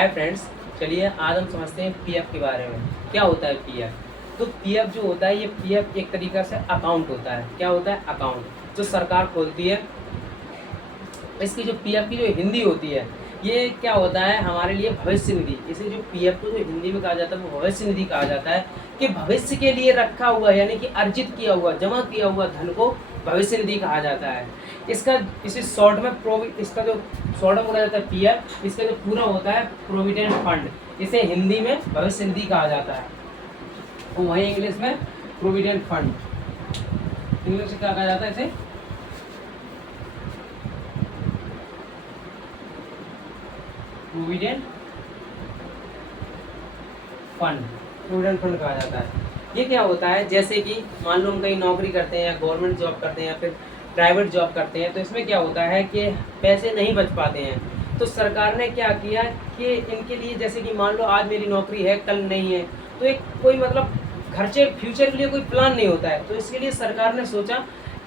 Hi friends, चलिए आज हम समझते हैं पीएफ के बारे में। क्या होता है पीएफ? तो पीएफ जो होता है, ये पीएफ एक तरीका से अकाउंट होता है। क्या होता है? अकाउंट जो सरकार खोलती है। इसकी जो पीएफ की जो हिंदी होती है, ये क्या होता है हमारे लिए भविष्य निधि। इसे जो पीएफ को जो हिंदी में कहा जाता है वो भविष्य निधि कहा जाता है, कि भविष्य के लिए रखा हुआ यानी कि अर्जित किया हुआ, जमा किया हुआ धन को भविष्य निधि कहा जाता है। इसका इसे शॉर्ट में इसका जो शॉर्ट में बोला जाता है पीएफ, इसका जो पूरा होता है प्रोविडेंट फंड। इसे हिंदी में भविष्य निधि कहा जाता है और वहीं इंग्लिश में प्रोविडेंट फंड। इंग्लिश में क्या कहा जाता है? इसे प्रोविडेंट फंड, प्रोविडेंट फंड कहा जाता है। ये क्या होता है, जैसे कि मान लो हम कहीं नौकरी करते हैं या गवर्नमेंट जॉब करते हैं या फिर प्राइवेट जॉब करते हैं, तो इसमें क्या होता है कि पैसे नहीं बच पाते हैं। तो सरकार ने क्या किया कि इनके लिए, जैसे कि मान लो आज मेरी नौकरी है, कल नहीं है, तो एक कोई मतलब खर्चे फ्यूचर के लिए कोई प्लान नहीं होता है। तो इसके लिए सरकार ने सोचा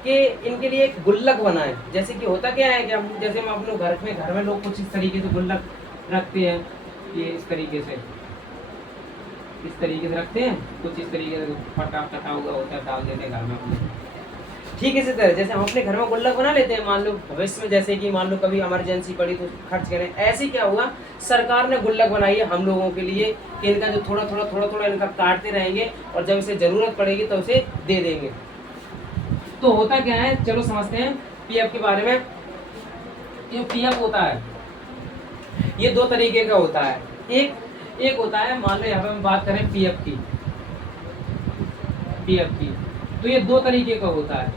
कि इनके लिए एक गुल्लक बनाए। जैसे कि होता क्या है कि हम जैसे हम अपने घर में लोग कुछ इस तरीके से गुल्लक रखते हैं, ये इस तरीके से रखते हैं, कुछ इस तरीके से फटा कटा हुआ होता है, डाल देते हैं घर में अपने। ठीक इसी तरह जैसे हम अपने घर में गुल्लक बना लेते हैं, मान लो भविष्य में जैसे कि मान लो कभी इमरजेंसी पड़ी तो खर्च करें, ऐसे क्या हुआ, सरकार ने गुल्लक बनाई है हम लोगों के लिए कि इनका जो थोड़ा थोड़ा इनका काटते रहेंगे और जब इसे जरूरत पड़ेगी तो उसे दे देंगे। तो होता क्या है, चलो समझते हैं पीएफ के बारे में। ये पीएफ होता है, ये दो तरीके का होता है। एक होता है, मान लो यहाँ पे हम बात करें पीएफ की, तो ये दो तरीके का होता है।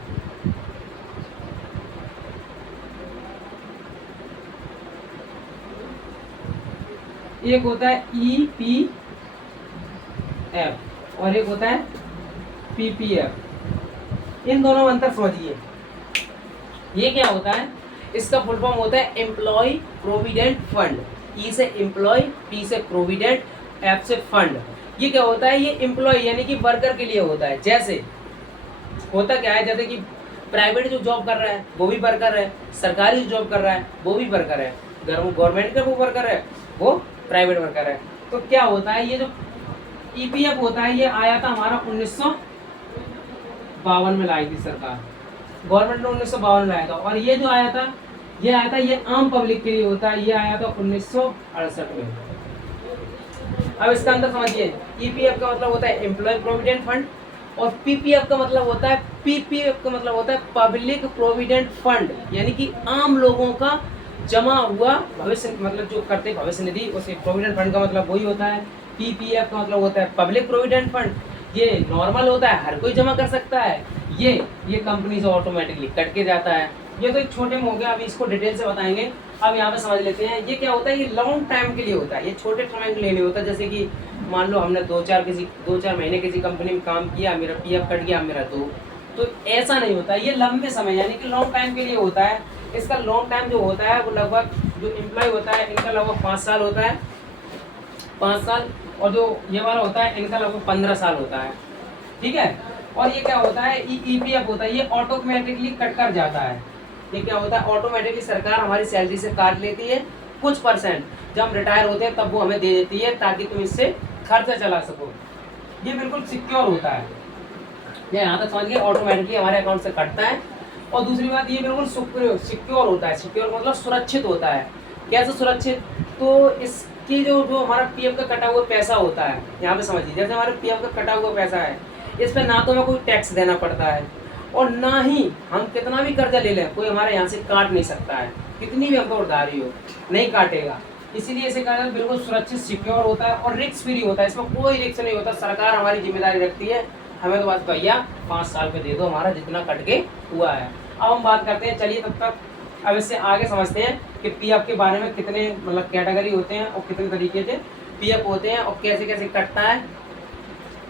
एक होता है ईपीएफ और एक होता है पीपीएफ। इन दोनों में अंतर समझिए। ये क्या होता है, इसका फुल फॉर्म होता है एम्प्लॉय प्रोविडेंट फंड। ई से एम्प्लॉय, पी से प्रोविडेंट, एफ से फंड। ये क्या होता है, ये एम्प्लॉय यानी कि वर्कर के लिए होता है। जैसे होता क्या है, जैसे कि प्राइवेट जो जॉब कर रहा है वो भी वर्कर है, सरकारी जो जॉब कर रहा है वो भी वर्कर है, गवर्नमेंट का वो वर्कर है, वो प्राइवेट वर्कर है। तो क्या होता है, ये जो ईपीएफ होता है ये आया था हमारा 1952 में लाई थी सरकार, गवर्नमेंट ने 1952 में लाया था। और ये जो आया था, ये आम पब्लिक के लिए होता है, ये आया था 1968 में। अब इसका अंदर समझिए, ईपीएफ का मतलब होता है एम्प्लॉय प्रोविडेंट फंड और पीपीएफ का मतलब होता है पब्लिक प्रोविडेंट फंड, यानी कि आम लोगों का जमा हुआ भविष्य, मतलब जो करते भविष्य निधि, उसे प्रोविडेंट फंड का मतलब वही होता है। पीपीएफ का मतलब होता है पब्लिक प्रोविडेंट फंड, ये नॉर्मल होता है, हर कोई जमा कर सकता है। ये कंपनी से ऑटोमेटिकली कट के जाता है। ये तो एक छोटे में हो गया, अभी इसको डिटेल से बताएंगे। अब यहाँ पे समझ लेते हैं ये क्या होता है। ये लॉन्ग टाइम के लिए होता है, ये छोटे समय के लिए नहीं होता। जैसे कि मान लो हमने 2-4 महीने किसी कंपनी में काम किया, मेरा पीएफ कट गया, मेरा तो ऐसा नहीं होता। ये लंबे समय यानी कि लॉन्ग टाइम के लिए होता है। इसका लॉन्ग टाइम जो होता है वो लगभग, जो एम्प्लॉय होता है इनका लगभग 5 साल होता है, 5 साल, और जो ये वाला होता है इनका लगभग 15 साल होता है। ठीक है। और ये क्या होता है, ईपीएफ होता है, ये ऑटोमेटिकली कट कर जाता है। ये क्या होता है, ऑटोमेटिकली सरकार हमारी सैलरी से काट लेती है कुछ परसेंट, जब हम रिटायर होते हैं तब वो हमें दे देती है, ताकि तुम इससे खर्चा चला सको। ये बिल्कुल सिक्योर होता है। ये यहाँ तक समझिए, ऑटोमेटिकली हमारे अकाउंट से कटता है। और दूसरी बात, ये बिल्कुल सिक्योर होता है। सिक्योर मतलब सुरक्षित होता है। कैसे सुरक्षित, तो इसकी जो हमारा पीएफ का कटा हुआ पैसा होता है, यहाँ पे समझिए, जैसे हमारे पीएफ का कटा हुआ पैसा है, इस पर ना तो हमें कोई टैक्स देना पड़ता है और ना ही हम कितना भी कर्जा ले लें कोई हमारे यहाँ से काट नहीं सकता है, कितनी भी हमको उधारी हो नहीं काटेगा। इसीलिए इसे कहा बिल्कुल सुरक्षित, सिक्योर होता है और रिस्क फ्री होता है। इसमें कोई रिस्क नहीं होता, सरकार हमारी जिम्मेदारी रखती है, हमें तो बस भैया 5 साल पे दे दो हमारा जितना कट के हुआ है। अब हम बात करते हैं, चलिए तब तक अब इससे आगे समझते हैं कि पीएफ के बारे में कितने मतलब कैटेगरी होते हैं और कितने तरीके से पीएफ होते हैं और कैसे कैसे कटता है,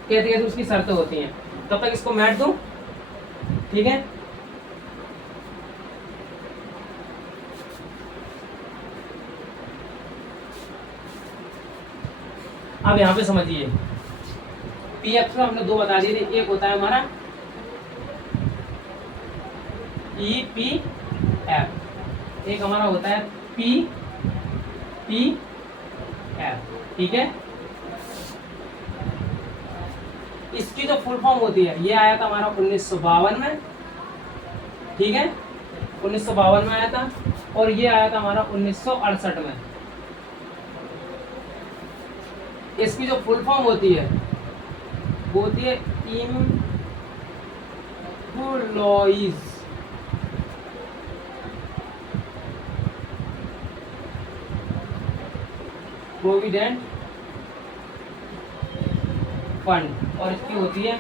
कैसे कैसे उसकी शर्तें होती हैं। तब तक इसको मैट दूं, ठीक है। अब यहाँ पे समझिए, पीएफ का हमने दो बता दिए थे। एक होता है हमारा ईपीएफ, एक हमारा होता है पीपीएफ। एफ। ठीक है, इसकी जो फुल फॉर्म होती है, ये आया था हमारा 1952 में। ठीक है, 1952 में आया था, और ये आया था हमारा 1968 में। इसकी जो फुल फॉर्म होती है वो होती है एम्प्लॉइज प्रोविडेंट फंड, और इसकी होती है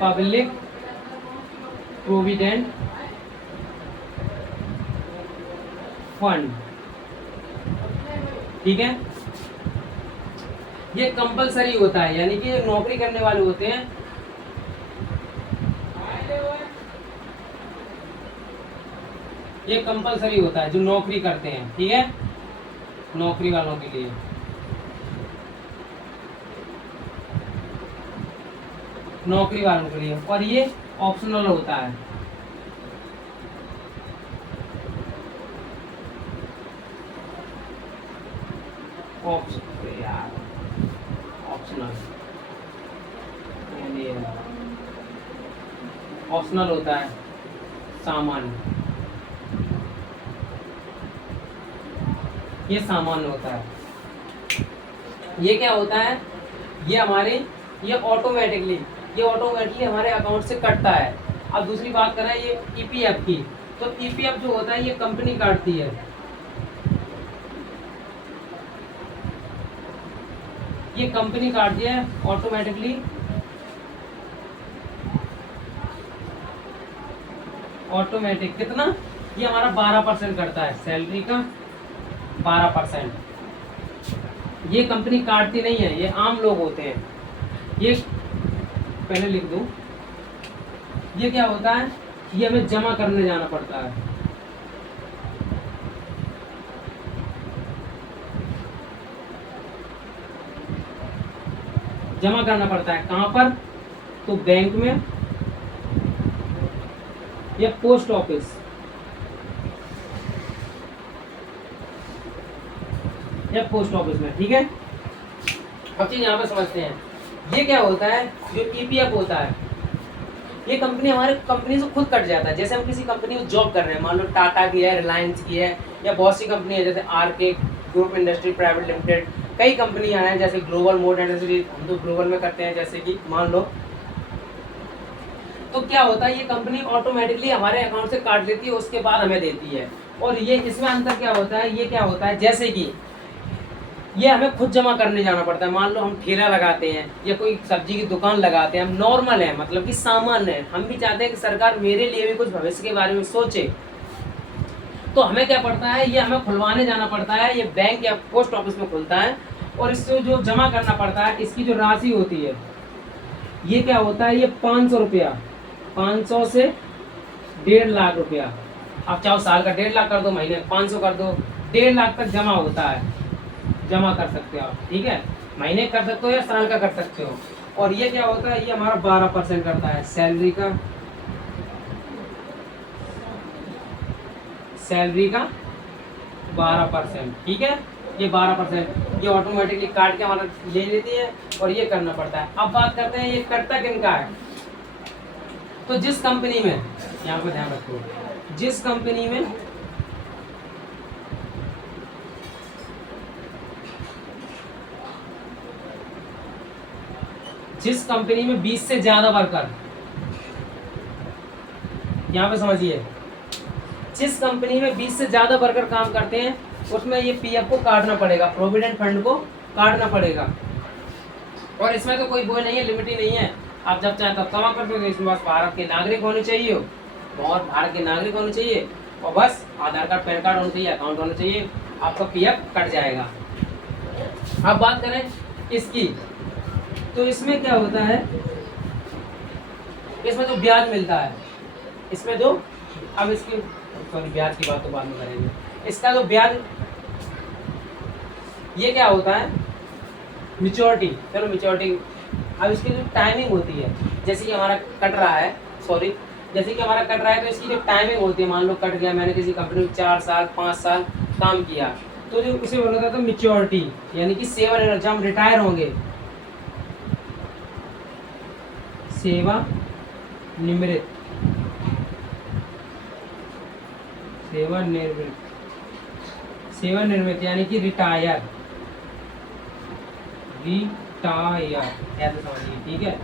पब्लिक प्रोविडेंट फंड। ठीक है, ये कंपलसरी होता है, यानी कि नौकरी करने वाले होते हैं, ये कंपलसरी होता है जो नौकरी करते हैं। ठीक है, नौकरी वालों के लिए। नौकरी वालों के लिए, और ये ऑप्शनल होता है। ऑप्शनल होता है, सामान्य, ये सामान्य होता है। ये क्या होता है, ये हमारे ये ऑटोमेटिकली हमारे अकाउंट से कटता है। अब दूसरी बात करें ये ईपीएफ की, तो ईपीएफ जो होता है ये कंपनी काटती है। ये कंपनी काटती है ऑटोमेटिकली, कितना, ये हमारा 12% करता है सैलरी का, 12%। ये कंपनी काटती नहीं है, ये आम लोग होते हैं। ये पहले लिख दूं, ये क्या होता है, ये हमें जमा करने जाना पड़ता है। जमा करना पड़ता है कहाँ पर, तो बैंक में या पोस्ट ऑफिस, में। ठीक है, अब चीज यहाँ पे समझते हैं। ये क्या होता है, जो ईपीएफ होता है, ये कंपनी हमारे कंपनी से खुद कट जाता है। जैसे हम किसी कंपनी में जॉब कर रहे हैं, मान लो टाटा की है, रिलायंस की है, या बहुत सी कंपनी है जैसे RK group industry private limited, कई कंपनियां हैं जैसे ग्लोबल मोड इंडस्ट्री, हम तो ग्लोबल में करते हैं, जैसे कि मान लो। तो क्या होता है, ये कंपनी ऑटोमेटिकली हमारे अकाउंट से काट लेती है, उसके बाद हमें देती है। और ये इसमें अंतर क्या होता है, ये क्या होता है, जैसे कि ये हमें खुद जमा करने जाना पड़ता है। मान लो हम ठेला लगाते हैं या कोई सब्जी की दुकान लगाते हैं, हम नॉर्मल है, मतलब कि सामान्य है, हम भी चाहते हैं कि सरकार मेरे लिए भी कुछ भविष्य के बारे में सोचे, तो हमें क्या पड़ता है, ये हमें खुलवाने जाना पड़ता है। ये बैंक या पोस्ट ऑफिस में खुलता है, और इससे जो जमा करना पड़ता है, इसकी जो राशि होती है, ये क्या होता है, ये 500 रुपया, 500 से 1.5 लाख रुपया। आप चाहो साल का 1.5 लाख कर दो, महीने 500 कर दो, 1.5 लाख तक जमा होता है, जमा कर सकते हो आप। ठीक है, महीने कर सकते हो या साल का कर सकते हो। और ये क्या होता है, ये हमारा 12% करता है सैलरी का, 12%। ठीक है, ये 12% ये ऑटोमेटिकली काट के हमारा ले लेती है, और ये करना पड़ता है। अब बात करते हैं ये कटता किनका है, तो जिस कंपनी में, यहाँ पर ध्यान रखो, जिस कंपनी में जिस कंपनी में 20 से ज्यादा वर्कर, यहाँ पे समझिए, जिस कंपनी में 20 से ज्यादा वर्कर काम करते हैं, उसमें ये पीएफ को काटना पड़ेगा, प्रोविडेंट फंड को काटना पड़ेगा। और इसमें तो कोई वो नहीं है, लिमिट ही नहीं है, आप जब चाहे तब जमा कर सकते। इसमें बस भारत के नागरिक होने चाहिए, और भारत के नागरिक होने चाहिए, और बस आधार कार्ड पैन कार्ड होना चाहिए, अकाउंट होना चाहिए, आपका पीएफ कट जाएगा। अब बात करें इसकी, तो इसमें क्या होता है, इसमें जो ब्याज मिलता है, इसमें जो, अब इसकी सॉरी ब्याज की बात तो बाद में करेंगे। इसका जो ब्याज, ये क्या होता है, मैच्योरिटी, चलो मैच्योरिटी। अब इसकी जो टाइमिंग होती है, जैसे कि हमारा कट रहा है, सॉरी, जैसे कि हमारा कट रहा है तो इसकी जो टाइमिंग होती है, मान लो कट गया, मैंने किसी कंपनी में 4 साल 5 साल काम किया, तो जो उसे बोला जाता है मैच्योरिटी, यानी कि सेवा, जब हम रिटायर होंगे, सेवा निवृत्त, सेवानिवृत्त यानी कि रिटायर, ऐसे समझिए, ठीक है।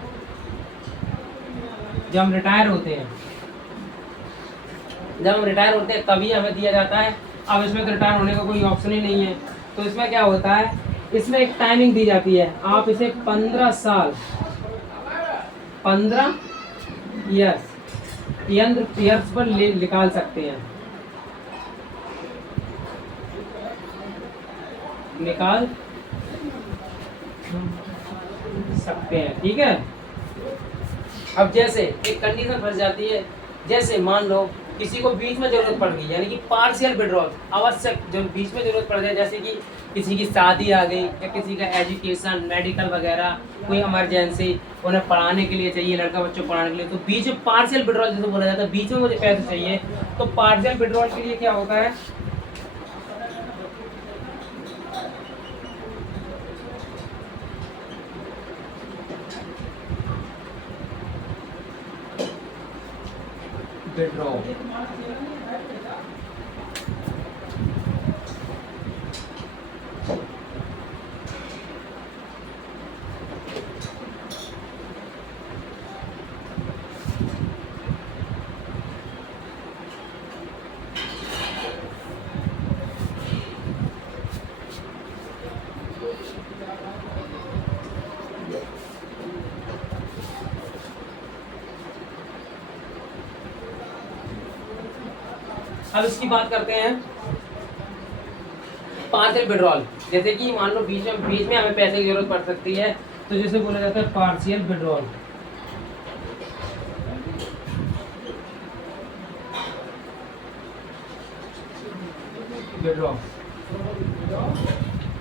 जब हम रिटायर होते हैं, तभी हमें दिया जाता है। अब इसमें तो रिटायर होने का कोई ऑप्शन ही नहीं है, तो इसमें क्या होता है, इसमें एक टाइमिंग दी जाती है, आप इसे 15 साल, 15 ईयर्स पर निकाल सकते हैं, ठीक है। अब जैसे एक कंडीशन फंस जाती है, जैसे मान लो किसी को बीच में जरूरत पड़ गई, यानी कि पार्शियल विड्रॉल आवश्यक, जब बीच में जरूरत पड़ जाए, जैसे कि किसी की शादी आ गई या किसी का एजुकेशन मेडिकल वगैरह कोई इमरजेंसी, उन्हें पढ़ाने के लिए चाहिए, लड़का बच्चों को पढ़ाने के लिए, तो बीच में पार्शियल विड्रॉल जैसे बोला जाता है, बीच में मुझे पैसे चाहिए, तो पार्शियल विड्रॉल के लिए क्या होता है, विड्रॉ, अब इसकी बात करते हैं पार्शियल विड्रॉल। जैसे कि मान लो बीच में हमें पैसे की जरूरत पड़ सकती है, तो जैसे बोला जाता है पार्शियल विड्रॉल,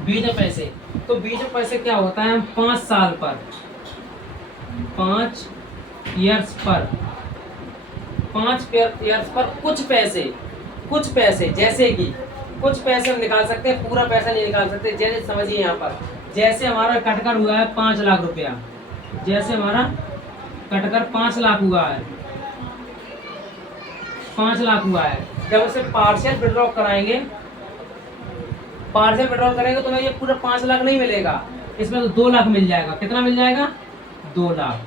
बीच में पैसे, तो बीच में पैसे क्या होता है, हम 5 साल पर, 5 ईयर्स पर, 5 ईयर्स पर कुछ पैसे, जैसे कि कुछ पैसे हम निकाल सकते हैं, पूरा पैसा नहीं निकाल सकते। जैसे समझिए यहाँ पर, जैसे हमारा कटकर हुआ है 5 लाख रुपया, जैसे हमारा कटकर 5 लाख हुआ है, 5 लाख हुआ है, जब उसे पार्शियल विड्रॉ करेंगे तो हमें ये पूरा 5 लाख नहीं मिलेगा, इसमें तो 2 लाख मिल जाएगा। कितना मिल जाएगा, 2 लाख,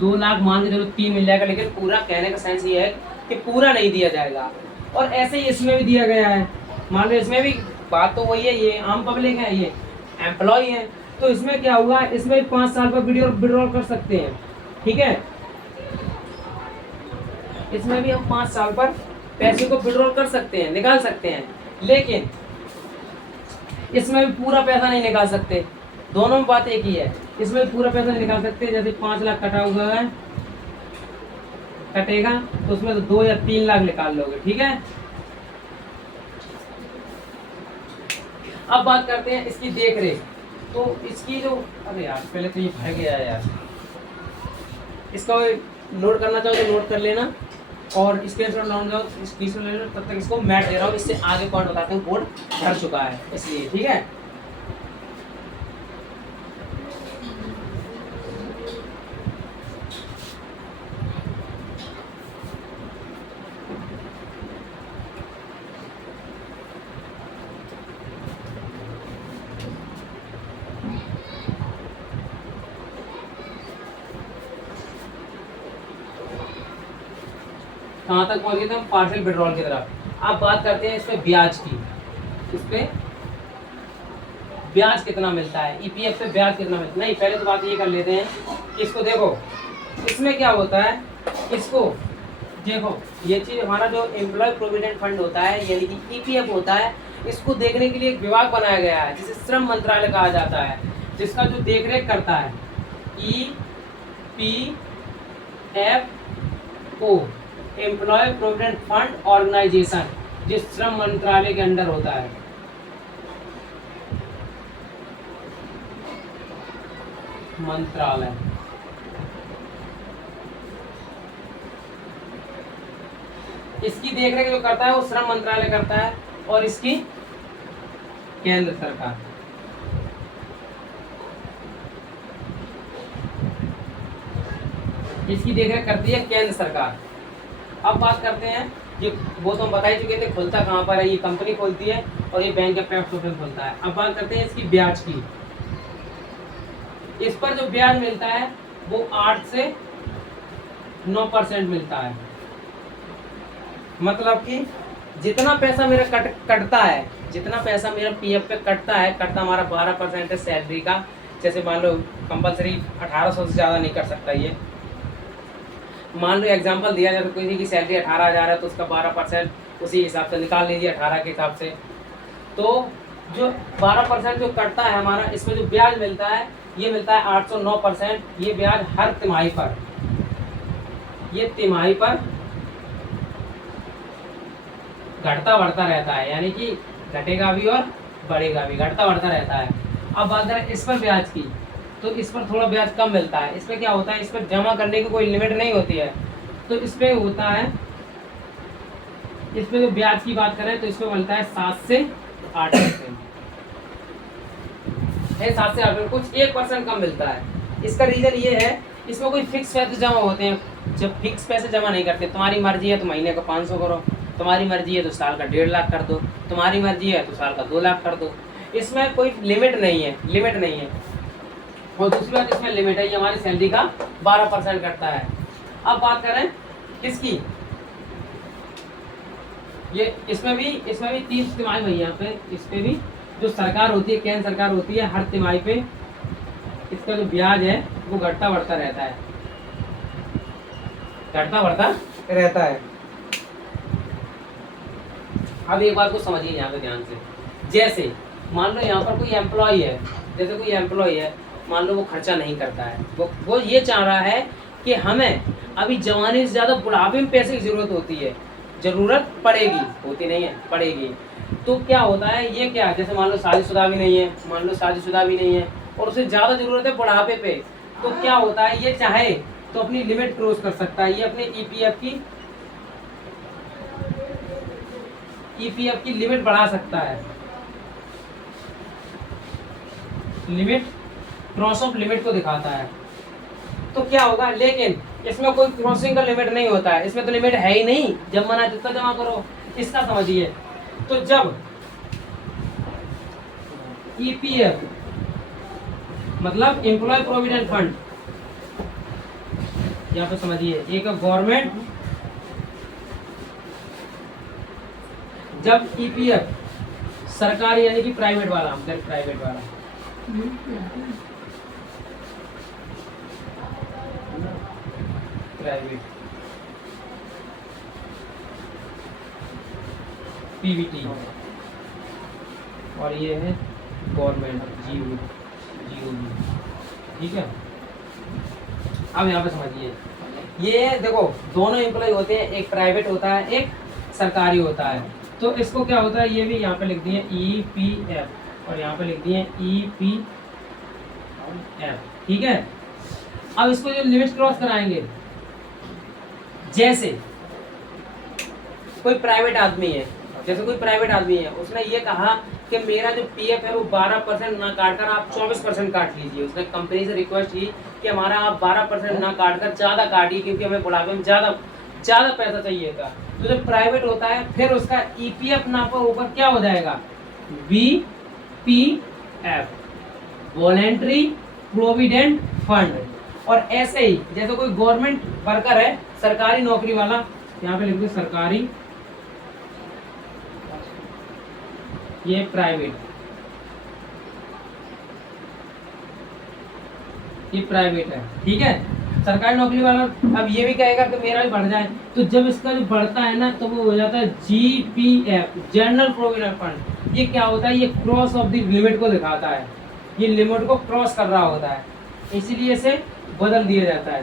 2 लाख मान के चलो 3 मिल जाएगा, लेकिन पूरा, कहने का सेंस ये है कि पूरा नहीं दिया जाएगा। और ऐसे ही इसमें भी दिया गया है, मान लो इसमें भी बात तो वही है, ये आम पब्लिक है, ये एम्प्लॉय है, तो इसमें क्या हुआ, इसमें 5 साल पर विड्रॉल कर सकते हैं, ठीक है। इसमें भी हम 5 साल पर पैसे को विड्रॉल कर सकते हैं, निकाल सकते हैं, लेकिन इसमें भी पूरा पैसा नहीं निकाल सकते। दोनों में बात एक ही है, इसमें भी पूरा पैसा नहीं निकाल सकते। जैसे 5 लाख कटा हुआ है, कटेगा तो उसमें तो 2 या 3 लाख निकाल लोगे, ठीक है। अब बात करते हैं इसकी देख रेख, तो इसकी जो, अरे यार पहले तो ये भर गया है यार, इसका नोट करना चाहो तो नोट कर लेना, और स्क्रीनशॉट ले लो, तब तक इसको मैट दे रहा हूँ, इससे आगे पॉइंट बताते हैं, बोर्ड भर चुका है इसलिए, ठीक है। कहाँ तक पहुँच गए थे हम, पार्शियल विड्रॉल की तरफ। अब बात करते हैं इस पे ब्याज की, इस पे ब्याज कितना मिलता है, ईपीएफ पे ब्याज कितना मिलता है। नहीं, पहले तो बात ये कर लेते हैं कि इसको देखो, इसमें क्या होता है, इसको देखो, ये चीज़ हमारा जो एम्प्लॉय प्रोविडेंट फंड होता है, यानी कि ईपीएफ होता है, इसको देखने के लिए एक विभाग बनाया गया है जिसे श्रम मंत्रालय कहा जाता है, जिसका जो देखरेख करता है EPFO, employ provident fund organisation, जिस श्रम मंत्रालय के अंडर होता है। मंत्रालय, इसकी देखरेख जो करता है वो श्रम मंत्रालय करता है, और इसकी केंद्र सरकार। इसकी देखरेख करती है केंद्र सरकार। अब बात करते हैं, ये वो तो हम बता ही चुके थे खुलता कहाँ पर है, ये कंपनी खोलती है और ये बैंक या पोस्ट ऑफिस खोलता है। अब बात करते हैं इसकी ब्याज की। इस पर जो ब्याज मिलता है वो 8 से 9% मिलता है। मतलब कि जितना पैसा मेरा कटता है, जितना पैसा मेरा पीएफ पे कटता हमारा 12% है सैलरी का। जैसे मान लो कंपलसरी 1800 से ज़्यादा नहीं कर सकता ये। मान लो एग्जांपल दिया जाए तो किसी की सैलरी 18,000 है तो उसका 12% उसी हिसाब से निकाल लीजिए 18 के हिसाब से। तो जो 12% जो कटता है हमारा, इसमें जो ब्याज मिलता है ये मिलता है 809%। ये ब्याज हर तिमाही पर, ये तिमाही पर घटता बढ़ता रहता है, यानी कि घटेगा भी और बढ़ेगा भी, घटता बढ़ता रहता है। अब बात करें इस पर ब्याज की, तो इस पर थोड़ा ब्याज कम मिलता है। इस पर क्या होता है, इस पर जमा करने की कोई लिमिट नहीं होती है, तो इस पर होता है, इस पर जो ब्याज की बात करें तो इस पर मिलता है 7 से 8%। 7 से 8%, कुछ 1% कम मिलता है। इसका रीजन ये है, इसमें कोई फिक्स पैसे जमा होते हैं। जब फिक्स पैसे जमा नहीं करते, तुम्हारी मर्जी है तो महीने का 500 करो, तुम्हारी मर्जी है तो साल का 1.5 लाख कर दो, तुम्हारी मर्जी है तो साल का 2 लाख कर दो। इसमें कोई लिमिट नहीं है, लिमिट नहीं है। और दूसरी बात इसमें लिमिट है, ये हमारी सैलरी का 12% कटता है। अब बात करें किसकी, ये इसमें भी 30 तिमाही हुई यहाँ पे। इस पे भी जो सरकार होती है, केंद्र सरकार होती है, हर तिमाही पे इसका जो ब्याज है वो घटता बढ़ता रहता है, घटता बढ़ता रहता है। अब एक बात को समझिए यहाँ पे ध्यान से। जैसे मान लो यहाँ पर कोई एम्प्लॉय है, जैसे कोई एम्प्लॉय है, मान लो वो खर्चा नहीं करता है, वो ये चाह रहा है कि हमें अभी जवानी से ज़्यादा बुढ़ापे में पैसे की ज़रूरत होती है, ज़रूरत पड़ेगी, होती नहीं है, पड़ेगी। तो क्या होता है, ये क्या, जैसे मान लो शादीशुदा भी नहीं है, मान लो शादीशुदा भी नहीं है और उसे ज़्यादा ज़रूरत है बुढ़ापे पे, तो क्या होता है, ये चाहे तो अपनी लिमिट क्रॉस कर सकता है। ये अपने ईपीएफ की लिमिट बढ़ा सकता है। लिमिट, क्रॉस ऑफ लिमिट को दिखाता है। तो क्या होगा, लेकिन इसमें कोई क्रॉसिंग का लिमिट नहीं होता है, इसमें तो लिमिट है ही नहीं, जब मना जितना जमा करो। इसका समझिए, तो जब ईपीएफ मतलब एम्प्लॉय प्रोविडेंट फंड, यहाँ पे समझिए, एक गवर्नमेंट, जब ईपीएफ सरकारी यानी कि प्राइवेट वाला, प्राइवेट वाला प्राइवेट पीवीटी, और ये है गवर्नमेंट जीओबी, ठीक है। अब यहाँ पे समझिए, ये देखो दोनों एम्प्लॉय होते हैं, एक प्राइवेट होता है, एक सरकारी होता है। तो इसको क्या होता है, ये भी यहाँ पे लिख दिए ईपीएफ और यहाँ पे लिख दिए ईपीएफ, ठीक है। अब इसको जो लिमिट क्रॉस कराएंगे, जैसे कोई प्राइवेट आदमी है, जैसे कोई प्राइवेट आदमी है, उसने ये कहा कि मेरा जो पीएफ है वो 12% ना काटकर आप 24% काट लीजिए। उसने कंपनी से रिक्वेस्ट की कि हमारा आप 12% ना काटकर ज़्यादा काटिए, क्योंकि हमें बुढ़ापे में ज़्यादा पैसा चाहिए था। तो जब प्राइवेट होता है फिर उसका ईपीएफ ना पर ऊपर क्या हो जाएगा, वीपीएफ, वॉलेंट्री प्रोविडेंट फंड। और ऐसे ही जैसे कोई गवर्नमेंट वर्कर है, सरकारी नौकरी वाला, यहाँ पे लिख दो सरकारी, ये प्राइवेट, ये प्राइवेट है, ठीक है। सरकारी नौकरी वाला अब ये भी कहेगा कि मेरा भी बढ़ जाए, तो जब इसका जो बढ़ता है ना तो वो हो जाता है जीपीएफ, जनरल प्रोविडेंट फंड। ये क्या होता है, ये क्रॉस ऑफ द लिमिट को दिखाता है, ये लिमिट को क्रॉस कर रहा होता है, इसीलिए इसे बदल दिया जाता है।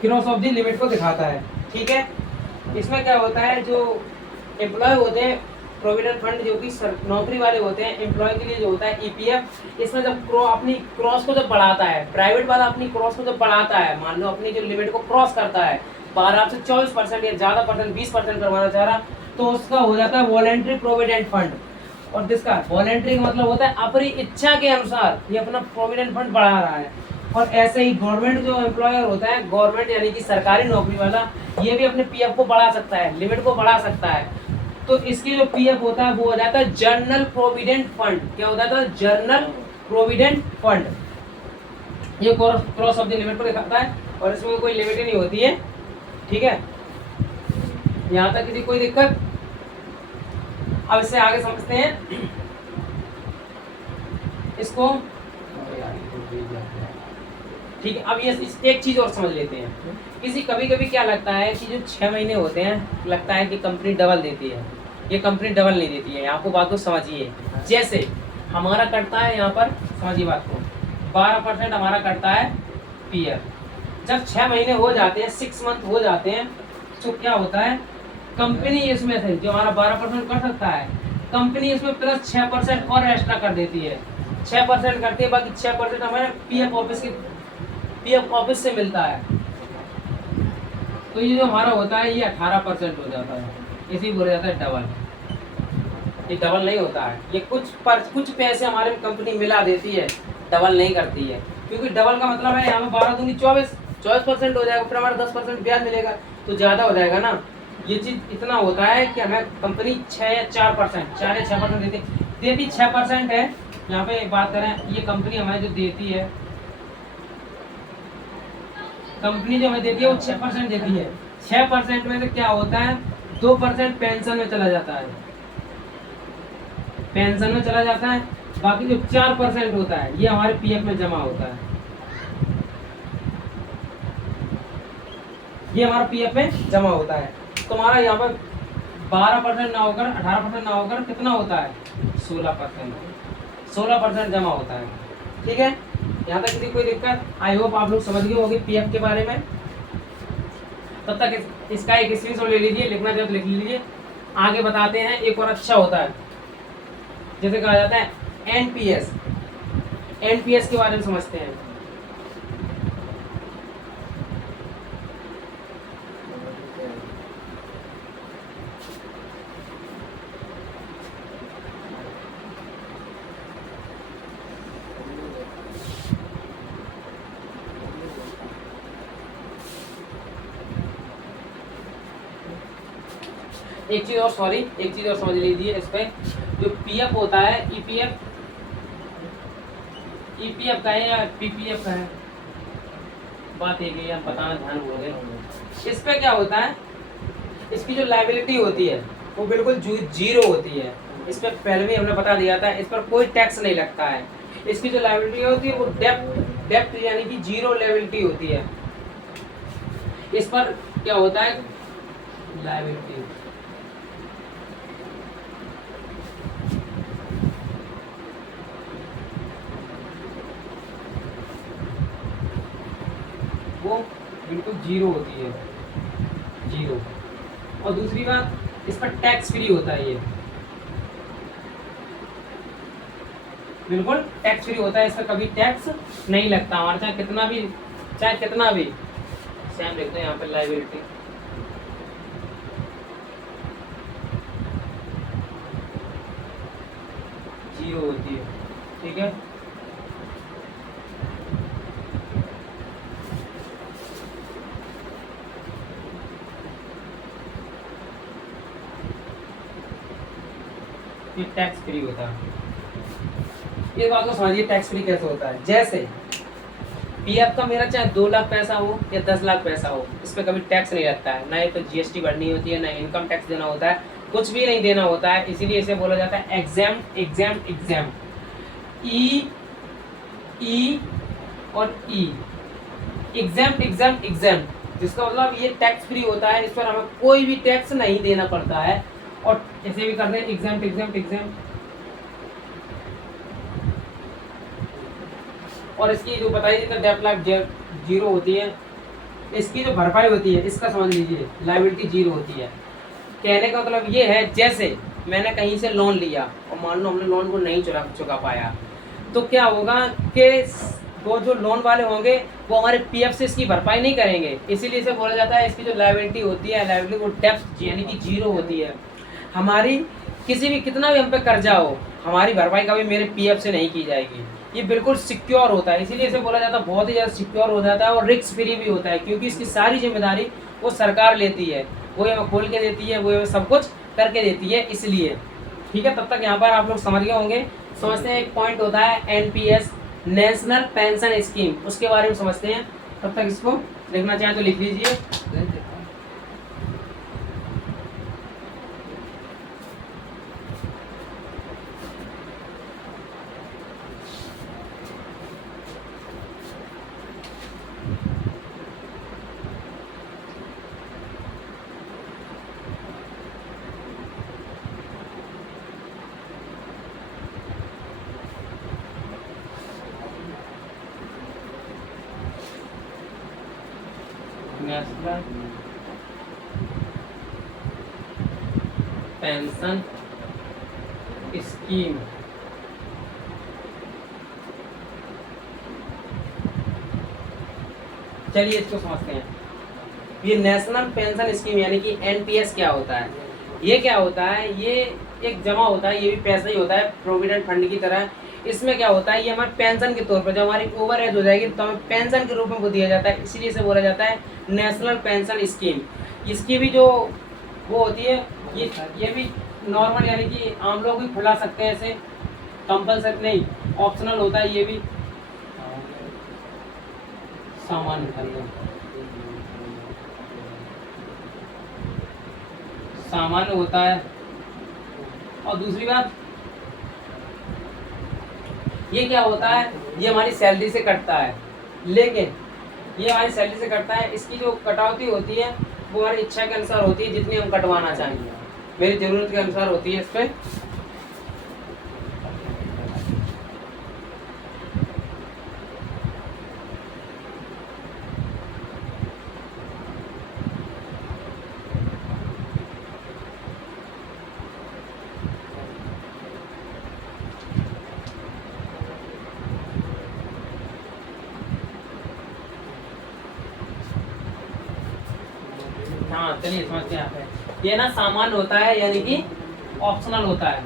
क्रॉस ऑफ द लिमिट को दिखाता है, ठीक है। इसमें क्या होता है, जो एम्प्लॉय होते हैं प्रोविडेंट फंड जो कि नौकरी वाले होते हैं, एम्प्लॉय के लिए जो होता है ईपीएफ, इसमें जब अपनी क्रॉस को जब बढ़ाता है, प्राइवेट वाला अपनी क्रॉस को जब बढ़ाता है, मान लो अपनी जो लिमिट को क्रॉस करता है 12 से 24% या ज़्यादा परसेंट 20% करवाना चाह रहा, तो उसका हो जाता है वॉलेंट्री प्रोविडेंट फंड। और जिसका वॉलेंट्री का मतलब होता है अपनी इच्छा के अनुसार ये अपना प्रोविडेंट फंड बढ़ा रहा है। और ऐसे ही गवर्नमेंट जो एम्प्लॉयर होता है, गवर्नमेंट यानी कि सरकारी नौकरी वाला, ये भी अपने पीएफ को बढ़ा सकता है, लिमिट को बढ़ा सकता है। तो इसकी जो पीएफ होता है वो हो जाता है जनरल प्रोविडेंट फंड। क्या हो जाता है? General provident fund. ये क्रॉस ऑफ द लिमिट को दिखाता है और इसमें कोई लिमिट ही नहीं होती है। ठीक है, यहाँ तक किसी कोई दिक्कत? अब इससे आगे समझते हैं इसको। ठीक है, अब ये एक चीज और समझ लेते हैं। किसी कभी कभी क्या लगता है कि जो 6 महीने होते हैं, लगता है कि कंपनी डबल देती है। ये कंपनी डबल नहीं देती है। आपको बात को समझिए। जैसे हमारा कटता है यहाँ पर, समझिए बात को, 12% हमारा कटता है पीएफ। जब 6 महीने हो जाते हैं, 6 मंथ हो जाते हैं, तो क्या होता है, कंपनी इसमें से जो हमारा 12% कट सकता है, कंपनी इसमें प्लस 6% और एक्स्ट्रा कर देती है। 6% करती है, बाकी 6% हमारे पीएफ ऑफिस से मिलता है। तो ये जो हमारा होता है ये 18% हो जाता है। इसी बोला जाता है डबल। ये डबल नहीं होता है, ये कुछ पैसे हमारे कंपनी मिला देती है, डबल नहीं करती है। क्योंकि डबल का मतलब है यहाँ में 12 दूनी 24% हो जाएगा, फिर हमारा 10% ब्याज मिलेगा, तो ज़्यादा हो जाएगा ना। ये चीज़ इतना होता है कि हमें कंपनी 6 या 4%, 4 या 6% देती 6% है। यहाँ पे बात करें, ये कंपनी हमें जो देती है, कंपनी जो हमें देती है वो 6% देती है। 6% में से क्या होता है, 2% पेंशन में चला जाता है, पेंशन में चला जाता है। बाकी जो 4% होता है ये हमारे पीएफ में जमा होता है। ये हमारा पीएफ में जमा होता है। तो हमारा यहाँ पर 12% ना होकर 18% ना होकर कितना होता है, 16% जमा होता है। ठीक है, यहाँ तक किसी कोई दिक्कत? आई होप आप लोग समझ गए होंगे पीएफ के बारे में। तब तक इसका एक स्क्रीनशॉट ले लीजिए, लिखना चाहे तो लिख लीजिए। आगे बताते हैं, एक और अच्छा होता है, जैसे कहा जाता है एनपीएस। एनपीएस के बारे में समझते हैं। एक चीज और समझ लीजिए इस पे। जो पीएफ होता है, ईपीएफ का है या पीपीएफ का है, बात एक है, बताना ध्यान भूल गए। इस पे क्या होता है, इसकी जो लायबिलिटी होती है वो बिल्कुल जीरो होती है। इस पर पहले भी हमने बता दिया था, इस पर कोई टैक्स नहीं लगता है। इसकी जो लायबिलिटी होती है वो डेप्ट यानी कि जीरो लायबिलिटी होती है। इस पर क्या होता है, लायबिलिटी वो बिल्कुल जीरो होती है, जीरो। और दूसरी बात, इस पर टैक्स फ्री होता है। ये बिल्कुल टैक्स फ्री होता है, इस पर कभी टैक्स नहीं लगता हमारा, चाहे कितना भी सेम देखते हैं यहाँ पर लायबिलिटी। जीरो होती है। ठीक है, ये टैक्स फ्री होता है। ये बात को समझिए, टैक्स फ्री कैसे होता है। जैसे पीएफ का मेरा चाहे 2 लाख पैसा हो या 10 लाख पैसा हो, इस पर कभी टैक्स नहीं लगता है, ना ये तो जीएसटी भरनी होती है, ना इनकम टैक्स देना होता है, कुछ भी नहीं देना होता है। इसीलिए इसे बोला जाता है एग्जाम। ई और ई, एग्जाम, जिसका मतलब ये टैक्स फ्री होता है, इस पर हमें कोई भी टैक्स नहीं देना पड़ता है। और ऐसे भी करते हैं एग्जाम। और इसकी जो बताइए जितना डेप्थ लाइफ जीरो होती है, इसकी जो भरपाई होती है, इसका समझ लीजिए लायबिलिटी जीरो होती है। कहने का मतलब ये है, जैसे मैंने कहीं से लोन लिया और मान लो हमने लोन को नहीं चुका पाया, तो क्या होगा कि वो जो लोन वाले होंगे वो हमारे पीएफ से इसकी भरपाई नहीं करेंगे। इसीलिए इसे बोला जाता है, इसकी जो लायबिलिटी होती है, लायबिलिटी वो डेप्थ यानी कि जीरो होती है। हमारी किसी भी कितना भी हम पे कर्जा हो, हमारी भरपाई कभी मेरे पीएफ से नहीं की जाएगी। ये बिल्कुल सिक्योर होता है, इसीलिए इसे बोला जाता है बहुत ही ज़्यादा सिक्योर हो जाता है और रिस्क फ्री भी होता है, क्योंकि इसकी सारी जिम्मेदारी वो सरकार लेती है, वो हमें खोल के देती है, वो हमें सब कुछ करके देती है। इसलिए ठीक है, तब तक यहाँ पर आप लोग समझ गए होंगे। समझते हैं, एक पॉइंट होता है एनपीएस, नेशनल पेंशन स्कीम, उसके बारे में समझते हैं। तब तक इसको लिखना चाहें तो लिख लीजिए। नेशनल पेंशन स्कीम, चलिए इसको समझते हैं। ये नेशनल पेंशन स्कीम यानी कि एनपीएस क्या होता है? ये क्या होता है? ये एक जमा होता है, ये भी पैसा ही होता है प्रोविडेंट फंड की तरह। इसमें क्या होता है, ये हमारे पेंशन के तौर पर, जब हमारी ओवर एज हो जाएगी तो हमें पेंशन के रूप में वो दिया जाता है, इसीलिए इसे बोला जाता है नेशनल पेंशन स्कीम। इसकी भी जो वो होती है, ये भी नॉर्मल यानी कि आम लोग भी खुला सकते हैं, ऐसे कंपलसरी नहीं, ऑप्शनल होता है। ये भी सामान्य खरीद, सामान्य होता है। और दूसरी बात, ये क्या होता है, ये हमारी सैलरी से कटता है, लेकिन ये हमारी सैलरी से कटता है, इसकी जो कटौती होती है वो हमारी इच्छा के अनुसार होती है, जितनी हम कटवाना चाहेंगे, मेरी ज़रूरत के अनुसार होती है। इस पर हाँ, चलिए समझते हैं। आप ये ना सामान्य होता है यानी कि ऑप्शनल होता है।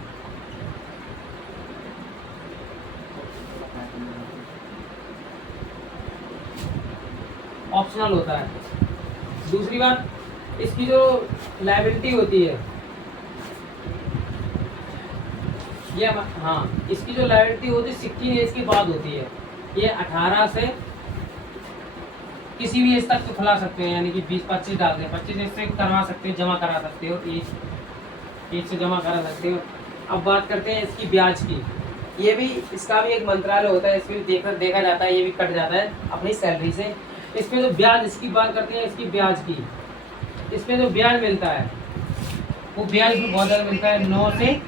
ऑप्शनल होता है। दूसरी बात, इसकी जो लायबिलिटी होती है, ये हाँ, इसकी जो लायबिलिटी होती है 16 एज के बाद होती है। ये 18 से किसी भी एज तक तो खुला सकते हैं, यानी कि 20-25 डाल दें, 25 एज से करवा सकते हो, जमा करा सकते हो, एज से जमा करा सकते हो। अब बात करते हैं इसकी ब्याज की। ये भी, इसका भी एक मंत्रालय होता है, इसमें देखा जाता है, ये भी कट जाता है अपनी सैलरी से। इसमें जो ब्याज, इसकी बात करते हैं इसकी ब्याज की, इसमें जो ब्याज मिलता है वो ब्याज भी बहुत ज़्यादा मिलता है, 9 से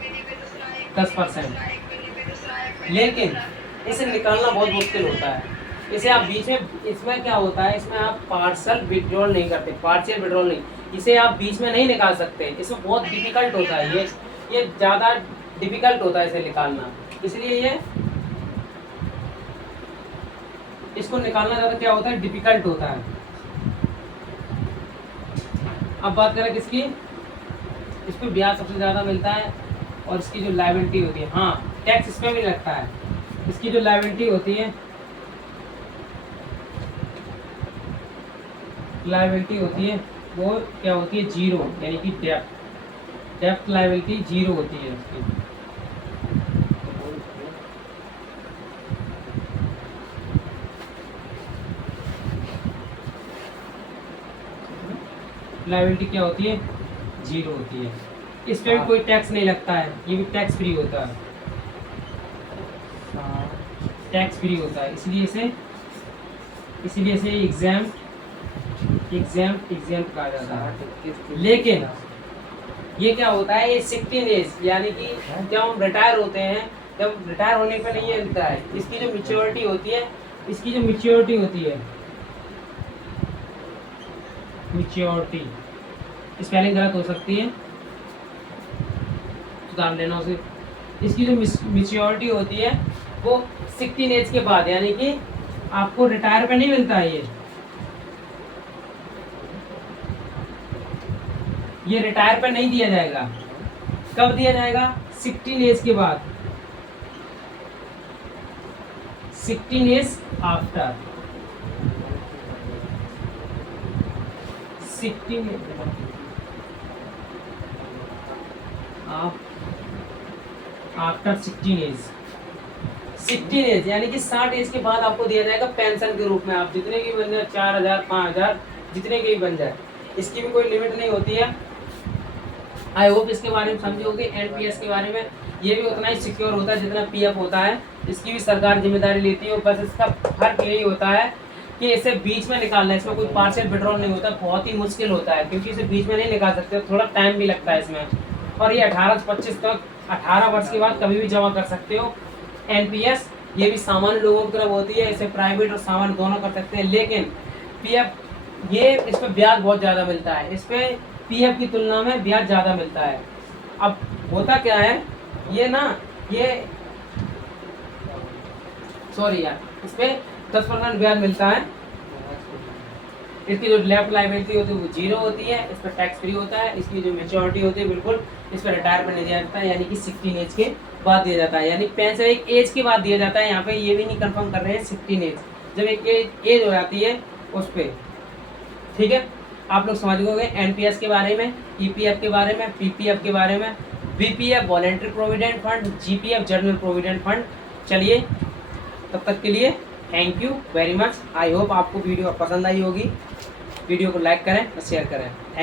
10%। लेकिन इसे निकालना बहुत मुश्किल होता है। इसे आप बीच में, इसमें क्या होता है, इसमें आप पार्सल विड्रॉल नहीं करते, पार्शियल विड्रॉल नहीं, इसे आप बीच में नहीं निकाल सकते। इसमें बहुत डिफिकल्ट होता है, ये ज़्यादा डिफिकल्ट होता है इसे निकालना, इसलिए ये इसको निकालना ज़्यादा क्या होता है, डिफिकल्ट होता है। अब बात करें किसकी, इस पर ब्याज सबसे ज़्यादा मिलता है, और इसकी जो लायबिलिटी होती है, हाँ टैक्स इसमें भी लगता है। इसकी जो लायबिलिटी होती है, लायबिलिटी होती है वो क्या होती है, जीरो, यानी कि डेप्थ लायबिलिटी जीरो होती है उसकी। लायबिलिटी क्या होती है, जीरो होती है। इस पर भी कोई टैक्स नहीं लगता है, ये भी टैक्स फ्री होता है, टैक्स फ्री होता है, इसलिए इसे एग्जाम कहा जाता है। लेकिन ये क्या होता है, ये 16 एज यानी कि जब हम रिटायर होते हैं, जब रिटायर होने पर नहीं मिलता है। इसकी जो मैच्योरिटी होती है, मैच्योरिटी स्पेलिंग गलत हो सकती है, सुधार लेना उसे। इसकी जो मेच्योरिटी होती है वो 16 एज के बाद, यानी कि आपको रिटायर पे नहीं मिलता है ये रिटायर पे नहीं दिया जाएगा। कब दिया जाएगा? 16 एज के बाद, 16 age after 16 after 16 age, 16 age यानी कि 60 एज के बाद आपको दिया जाएगा पेंशन के रूप में। आप जितने की बन जाए, 4000 5000 जितने के भी बन जाए, इसकी भी कोई लिमिट नहीं होती है। आई होप इसके बारे में समझोगे। एनपीएस के बारे में ये भी उतना ही सिक्योर होता है जितना पीएफ होता है। इसकी भी सरकार जिम्मेदारी लेती है। बस इसका फर्क यही होता है कि इसे बीच में निकालना है, इसमें कोई पार्शियल विड्रॉल नहीं होता, बहुत ही मुश्किल होता है क्योंकि इसे बीच में नहीं निकाल सकते, थोड़ा टाइम भी लगता है इसमें। और ये 18 से 25 तक, 18 वर्ष के बाद कभी भी जमा कर सकते हो एनपीएस। ये भी सामान्य लोगों की तरफ होती है, इसे प्राइवेट और सामान्य दोनों कर सकते हैं। लेकिन पीएफ ये इस पर ब्याज बहुत ज़्यादा मिलता है, इस पर पीएफ की तुलना में ब्याज ज़्यादा मिलता है। अब होता क्या है, ये ना ये सॉरी यार, इस पर 10% ब्याज मिलता है। इसकी जो लेफ्ट लायबिलिटी होती है वो 0 होती है, इस पर टैक्स फ्री होता है। इसकी जो मेच्योरिटी होती है बिल्कुल इस पर रिटायरमेंट नहीं दिया जाता है, यानी कि 16 एज के बाद दिया जाता है, यानी पेंशन एक एज के बाद दिया जाता है। यहाँ पे ये भी नहीं कंफर्म कर रहे हैं 16 एज, जब एक एज हो जाती है उस पर। ठीक है, आप लोग समझ गए एनपीएस के बारे में, ईपीएफ के बारे में, पीपीएफ के बारे में, BPF voluntary provident fund, GPF general provident fund. चलिए, तब तक के लिए thank you very much. I hope आपको वीडियो पसंद आई होगी। वीडियो को लाइक करें और शेयर करें।